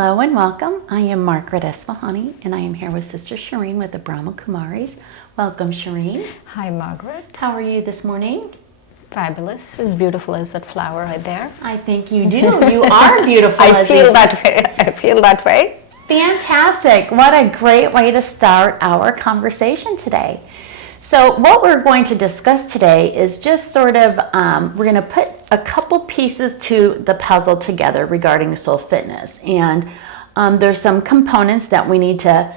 Hello and welcome. I am Margaret Esfahani and I am here with Sister Shireen with the Brahma Kumaris. Welcome, Shireen. Hi, Margaret. How are you this morning? Fabulous. As beautiful as that flower right there. I think you do. You are beautiful. I feel that way. I feel that way. Fantastic. What a great way to start our conversation today. So what we're going to discuss today is just sort of, we're going to put a couple pieces to the puzzle together regarding soul fitness. And there's some components that we need to,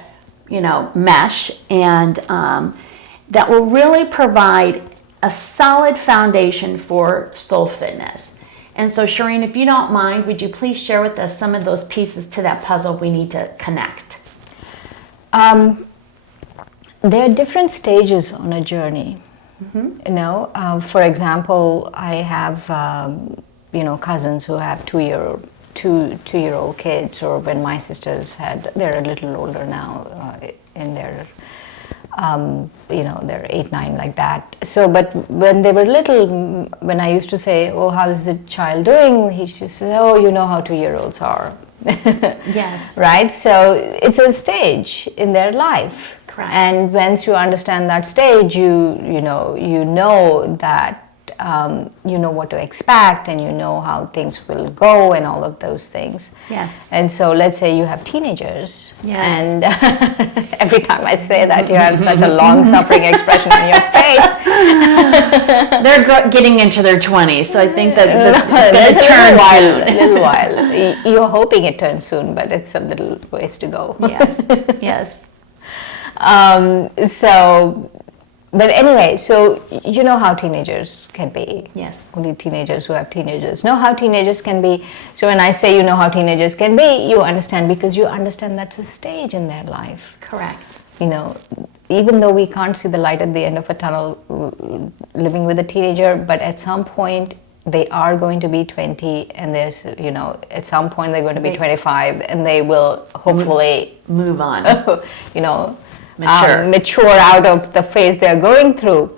mesh and that will really provide a solid foundation for soul fitness. And so Shireen, if you don't mind, would you please share with us some of those pieces to that puzzle we need to connect? There are different stages on a journey. For example, I have cousins who have two-year-old kids, or when my sisters they're a little older now, in their they're 8, 9, like that. So, but when they were little, when I used to say, "Oh, how is the child doing?" He used to say, "Oh, you know how 2-year-olds are." Yes. Right. So it's a stage in their life. Correct. And once you understand that stage, you know that you know what to expect, and you know how things will go, and all of those things. Yes. And so let's say you have teenagers. Yes. And every time I say that, you have such a long suffering expression on your face. They're getting into their 20s, so I think that it's a little while. You're hoping it turns soon, but it's a little ways to go. Yes. Yes. But anyway, so you know how teenagers can be. Yes. Only teenagers who have teenagers know how teenagers can be. So when I say you know how teenagers can be, you understand, because you understand that's a stage in their life. Correct. Even though we can't see the light at the end of a tunnel living with a teenager, but at some point they are going to be 20, and there's, at some point they're going to be 25, and they will hopefully move on. Mature out of the phase they're going through.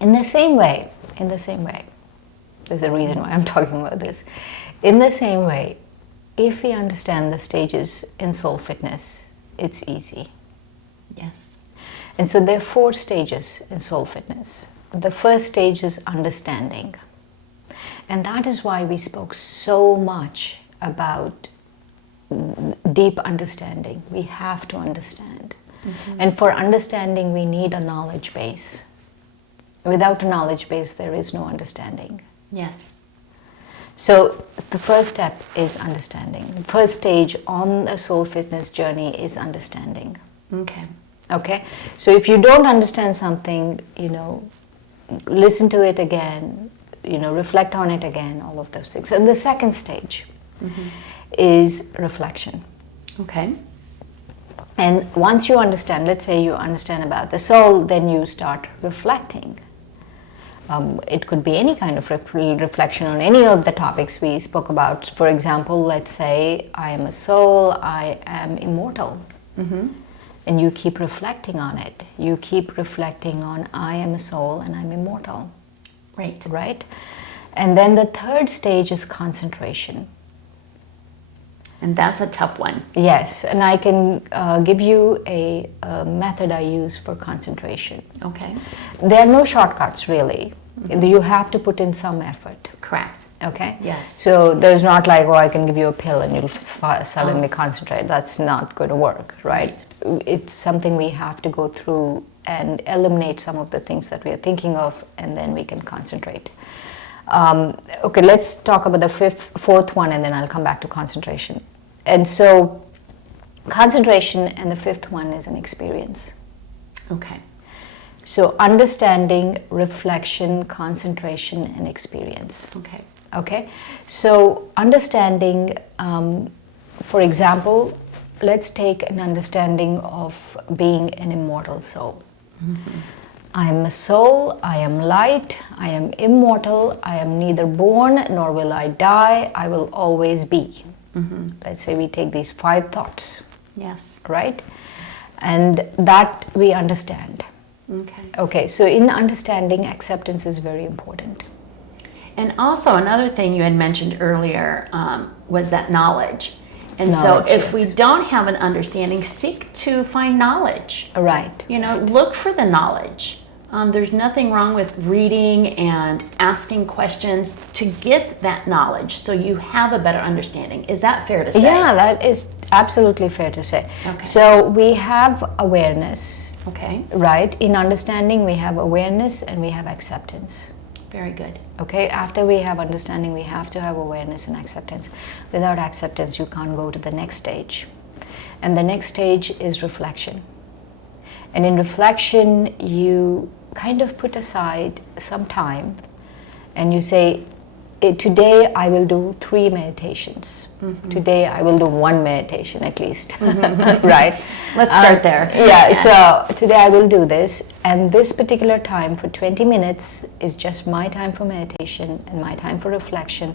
In the same way, there's a reason why I'm talking about this. In the same way, if we understand the stages in soul fitness, it's easy. Yes. And so there are 4 stages in soul fitness. The first stage is understanding. And that is why we spoke so much about deep understanding. We have to understand. Mm-hmm. And for understanding, we need a knowledge base. Without a knowledge base, there is no understanding. Yes. So the first step is understanding. The first stage on the soul fitness journey is understanding. Okay? So if you don't understand something, listen to it again, reflect on it again, all of those things. And the second stage is reflection. Okay. And once you understand, let's say you understand about the soul, then you start reflecting. It could be any kind of reflection on any of the topics we spoke about. For example, let's say I am a soul, I am immortal. Mm-hmm. And you keep reflecting on it. You keep reflecting on I am a soul and I'm immortal. Right? And then the third stage is concentration. And that's a tough one. Yes, and I can give you a method I use for concentration. Okay. There are no shortcuts, really. Mm-hmm. You have to put in some effort. Correct. Okay? Yes. So there's not like, I can give you a pill and you'll suddenly concentrate. That's not going to work, right? It's something we have to go through and eliminate some of the things that we are thinking of, and then we can concentrate. Okay, let's talk about the fourth one, and then I'll come back to concentration. And so concentration, and the fifth one is an experience. Okay. So understanding, reflection, concentration, and experience. Okay. So understanding, for example, let's take an understanding of being an immortal soul. Mm-hmm. I am a soul, I am light, I am immortal, I am neither born nor will I die, I will always be. Mm-hmm. Let's say we take these 5 thoughts. Yes. Right? And that we understand. Okay, so in understanding, acceptance is very important. And also another thing you had mentioned earlier was that knowledge. And so Knowledge, if we yes. don't have an understanding, seek to find knowledge. Right. You know, look for the knowledge. There's nothing wrong with reading and asking questions to get that knowledge so you have a better understanding. Is that fair to say? Yeah, that is absolutely fair to say. Okay. So we have awareness, Okay, right? In understanding, we have awareness and we have acceptance. very good. Okay, after we have understanding, we have to have awareness and acceptance. Without acceptance, you can't go to the next stage. And the next stage is reflection. And in reflection, you kind of put aside some time and you say, today I will do 3 meditations. Mm-hmm. Today I will do 1 meditation at least, mm-hmm. Right? Let's start there. Yeah, so today I will do this, and this particular time for 20 minutes is just my time for meditation and my time for reflection.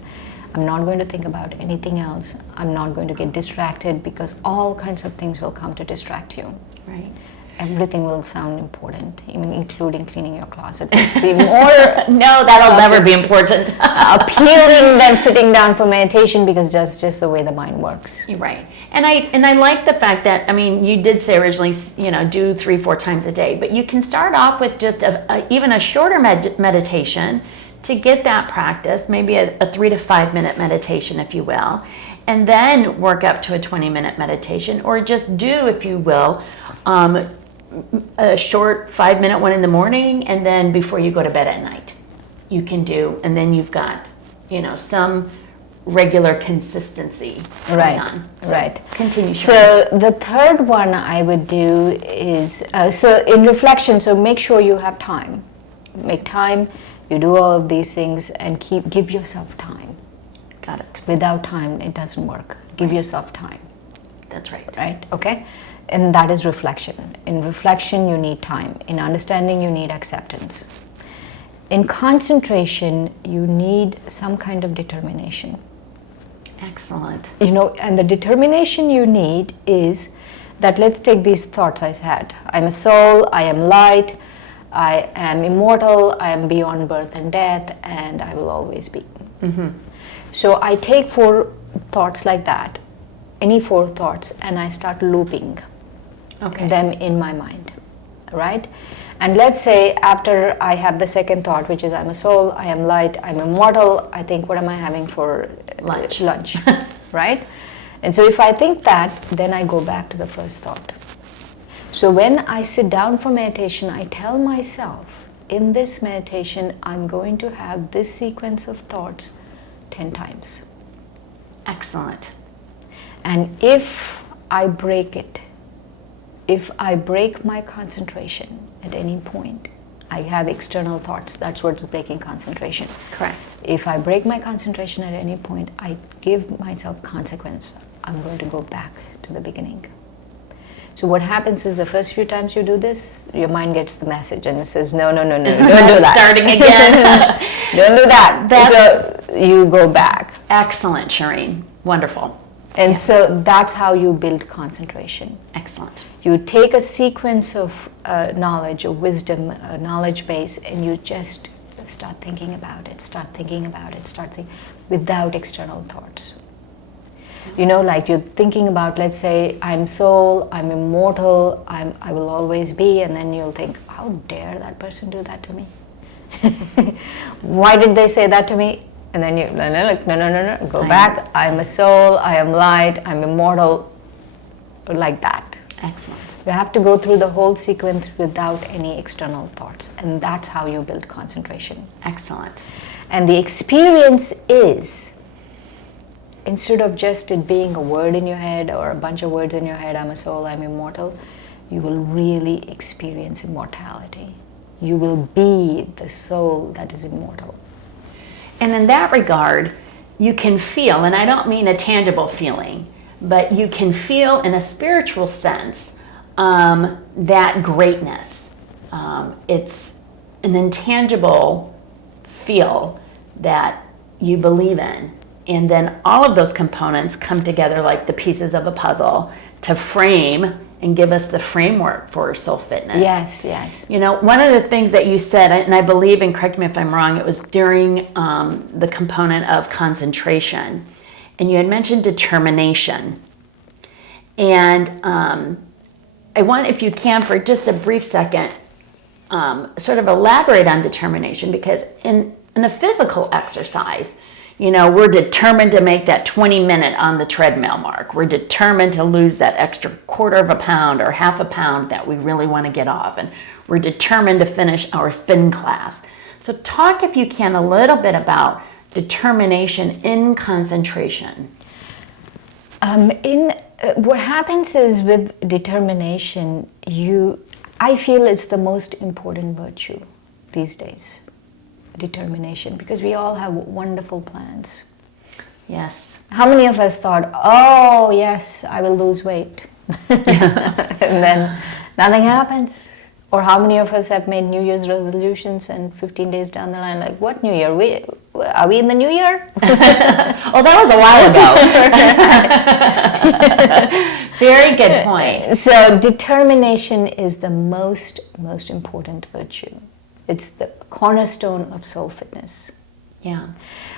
I'm not going to think about anything else. I'm not going to get distracted because all kinds of things will come to distract you. Right. Everything will sound important, even including cleaning your closet. It's even more No, that'll never be important. appealing than sitting down for meditation because that's just the way the mind works. You're right. And I like the fact that, I mean, you did say originally, you know, do 3-4 times a day, but you can start off with just even a shorter meditation to get that practice, maybe a 3 to 5 minute meditation, if you will, and then work up to a 20-minute meditation, or just do, if you will, a short 5-minute one in the morning, and then before you go to bed at night, you can do, and then you've got, you know, some regular consistency going Right, on. So right. Continue. So the third one I would do is, so in reflection, so make sure you have time. Make time, you do all of these things and give yourself time. Got it. Without time, it doesn't work. Give yourself time. That's right. Right, okay? And that is reflection. In reflection, you need time. In understanding, you need acceptance. In concentration, you need some kind of determination. Excellent. You know, and the determination you need is that, let's take these thoughts I had. I'm a soul, I am light, I am immortal, I am beyond birth and death, and I will always be. Mm-hmm. So I take 4 thoughts like that, any 4 thoughts, and I start looping them in my mind, right? And let's say after I have the second thought, which is I'm a soul, I am light, I'm immortal, I think, what am I having for lunch? Right? And so if I think that, then I go back to the first thought. So when I sit down for meditation, I tell myself, in this meditation, I'm going to have this sequence of thoughts 10 times. Excellent. And if I break it, if I break my concentration at any point, I have external thoughts. That's what's breaking concentration. Correct. If I break my concentration at any point, I give myself consequence. I'm going to go back to the beginning. So what happens is the first few times you do this, your mind gets the message and it says, no, don't do that. Starting again. Don't do that. So you go back. Excellent, Shireen. Wonderful. And so that's how you build concentration. Excellent. You take a sequence of knowledge, or wisdom, a knowledge base, and you just start thinking about it, without external thoughts. You know, like you're thinking about, let's say, I'm soul, I'm immortal, I will always be, and then you'll think, how dare that person do that to me? Why did they say that to me? And then you, no, go back. I'm a soul, I am light, I'm immortal, like that. Excellent. You have to go through the whole sequence without any external thoughts, and that's how you build concentration. Excellent. And the experience is, instead of just it being a word in your head or a bunch of words in your head, I'm a soul, I'm immortal, you will really experience immortality. You will be the soul that is immortal. And in that regard, you can feel, and I don't mean a tangible feeling, but you can feel in a spiritual sense that greatness. It's an intangible feel that you believe in. And then all of those components come together like the pieces of a puzzle to frame and give us the framework for soul fitness. Yes, yes. You know, one of the things that you said, and I believe, and correct me if I'm wrong, it was during the component of concentration, and you had mentioned determination. And I want, if you can, for just a brief second, sort of elaborate on determination, because in a physical exercise, we're determined to make that 20-minute on the treadmill mark. We're determined to lose that extra quarter of a pound or half a pound that we really want to get off. And we're determined to finish our spin class. So talk, if you can, a little bit about determination in concentration. What happens is, with determination, I feel it's the most important virtue these days. Determination, because we all have wonderful plans. Yes. How many of us thought, oh yes, I will lose weight, and then nothing happens? Or how many of us have made New Year's resolutions and 15 days down the line, like, what New Year? Are we in the New Year? Oh, that was a while ago. Very good point. So determination is the most important virtue. It's the cornerstone of soul fitness. Yeah.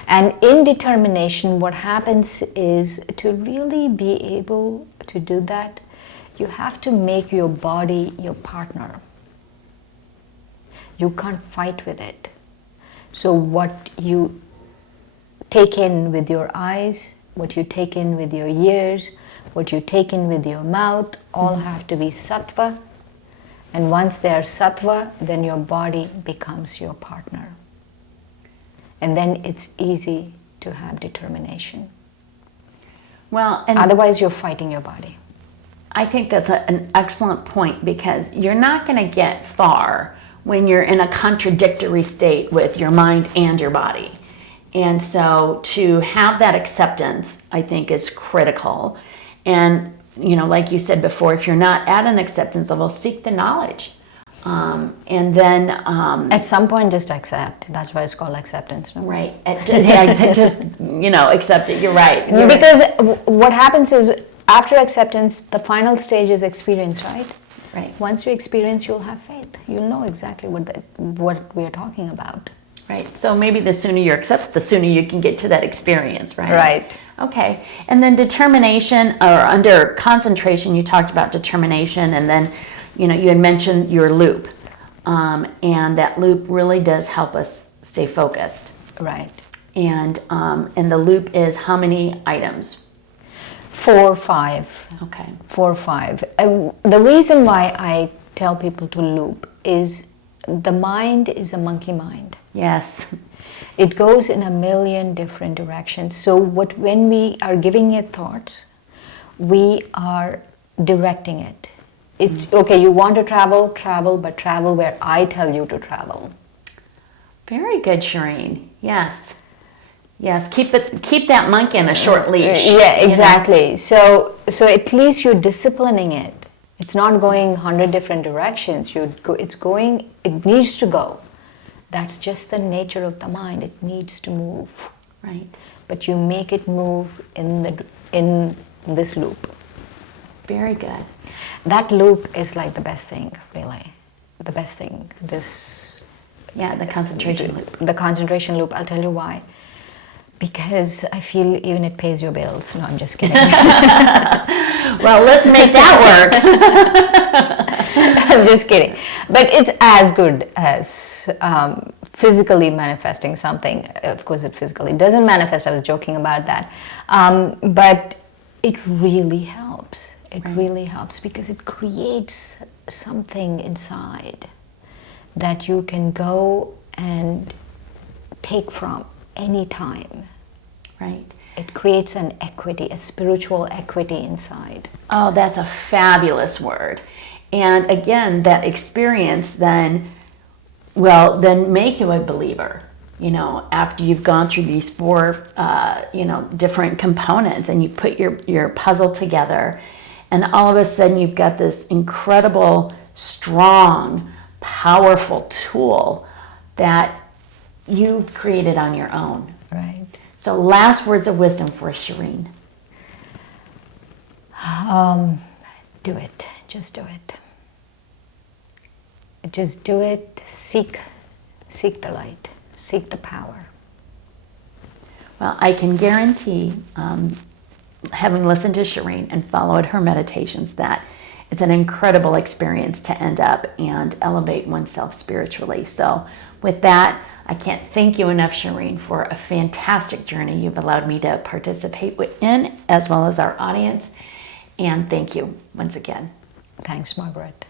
And in determination, what happens is, to really be able to do that, you have to make your body your partner. You can't fight with it. So what you take in with your eyes, what you take in with your ears, what you take in with your mouth, all have to be sattva. And once they are sattva, then your body becomes your partner. And then it's easy to have determination. Well, and otherwise you're fighting your body. I think that's an excellent point, because you're not going to get far when you're in a contradictory state with your mind and your body. And so to have that acceptance, I think, is critical. And, like you said before, if you're not at an acceptance level, seek the knowledge. And then at some point, just accept. That's why it's called acceptance. No? Right. Just, accept it. You're right. Because what happens is, after acceptance, the final stage is experience, right? Right. Once you experience, you'll have faith. You'll know exactly what we are talking about. Right. So maybe the sooner you accept, the sooner you can get to that experience, right? Right. Okay. And then determination, or under concentration, you talked about determination, and then, you had mentioned your loop. And that loop really does help us stay focused. Right. And the loop is how many items? 4 or 5. Okay. 4 or 5. The reason why I tell people to loop is, the mind is a monkey mind. Yes. It goes in a million different directions. So when we are giving it thoughts, we are directing it. Okay, you want to travel, but travel where I tell you to travel. Very good, Shireen. Yes. Yes, keep that monkey in a short leash. Yeah, exactly. So at least you're disciplining it. It's not going 100 different directions. It needs to go. That's just the nature of the mind. It needs to move. Right. But you make it move in this loop. Very good. That loop is like the best thing, really. The best thing. The concentration loop. The concentration loop. I'll tell you why. Because I feel even it pays your bills. No, I'm just kidding. Well, let's make that work. I'm just kidding. But it's as good as physically manifesting something. Of course, it physically doesn't manifest. I was joking about that. But it really helps. It really helps, because it creates something inside that you can go and take from any time. Right. It creates an equity, a spiritual equity inside. Oh, that's a fabulous word. And again, that experience then make you a believer. After you've gone through these 4, different components, and you put your puzzle together, and all of a sudden you've got this incredible, strong, powerful tool that you've created on your own. Right. So last words of wisdom for Shireen. Do it. Just do it. Just do it. Seek the light. Seek the power. Well, I can guarantee having listened to Shireen and followed her meditations, that it's an incredible experience to end up and elevate oneself spiritually. So with that, I can't thank you enough, Shireen, for a fantastic journey you've allowed me to participate in, as well as our audience. And thank you once again. Thanks, Margaret.